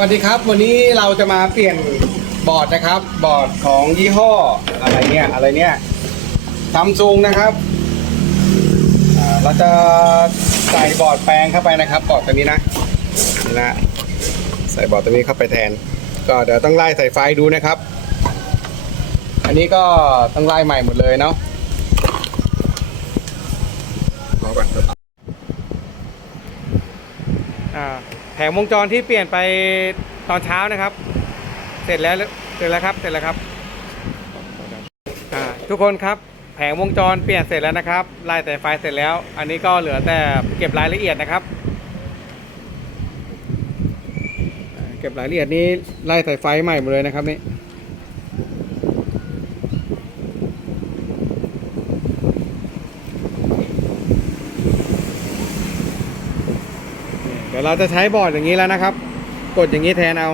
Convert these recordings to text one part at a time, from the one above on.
วัสดีครับ วันนี้เราจะมาเปลี่ยนบอร์ดนะครับ บอร์ดของยี่ห้ออะไรเนี่ยอะไรเนี่ยซัมซุงนะครับเราจะใส่บอร์ดแปลงเข้าไปนะครับ บอร์ดตัวนี้นะนะใส่บอร์ดตัวนี้เข้าไปแทน ก็เดี๋ยวต้องไล่ใส่ไฟดูนะครับ อันนี้ก็ต้องไล่ใหม่หมดเลยเนาะรอก่อนครับอ่า แผงวงจรที่เปลี่ยนไปตอนเช้านะครับ เสร็จแล้วเสร็จแล้วครับเสร็จแล้วครับทุกคนครับแผงวงจรเปลี่ยนเสร็จแล้วนะครับไล่แต่ไฟเสร็จแล้ว อันนี้ก็เหลือแต่เก็บรายละเอียดนะครับ เก็บรายละเอียดนี้ไล่แต่ไฟใหม่หมดเลยนะครับนี่ ดี๋ยวเราจะใช้บอร์ดอย่างนี้แล้วนะครับ กดอย่างนี้แทนเอา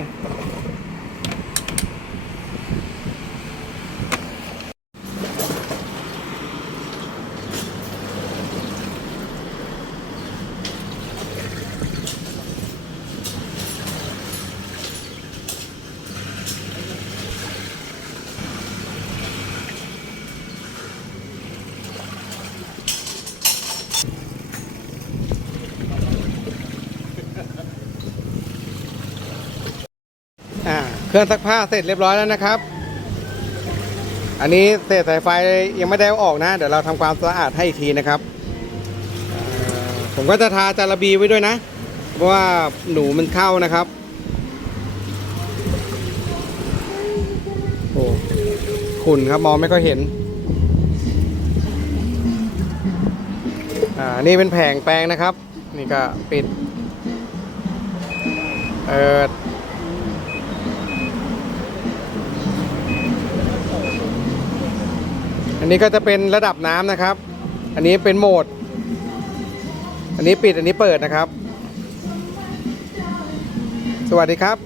เครื่องซักผ้าเสร็จเรียบร้อยแล้วนะครับ อันนี้เศษสายไฟยังไม่ได้เอาออกนะ เดี๋ยวเราทำความสะอาดให้อีกทีนะครับ ผมก็จะทาจาระบีไว้ด้วยนะ เพราะว่าหนูมันเข้านะครับโอ้ขุ่นครับมองไม่ค่อยเห็น อ่า นี่เป็นแผงแปลงนะครับ นี่ก็ปิด เออ อันนี้ก็จะเป็นระดับน้ำนะครับ อันนี้เป็นโหมด อันนี้ปิดอันนี้เปิดนะครับ สวัสดีครับ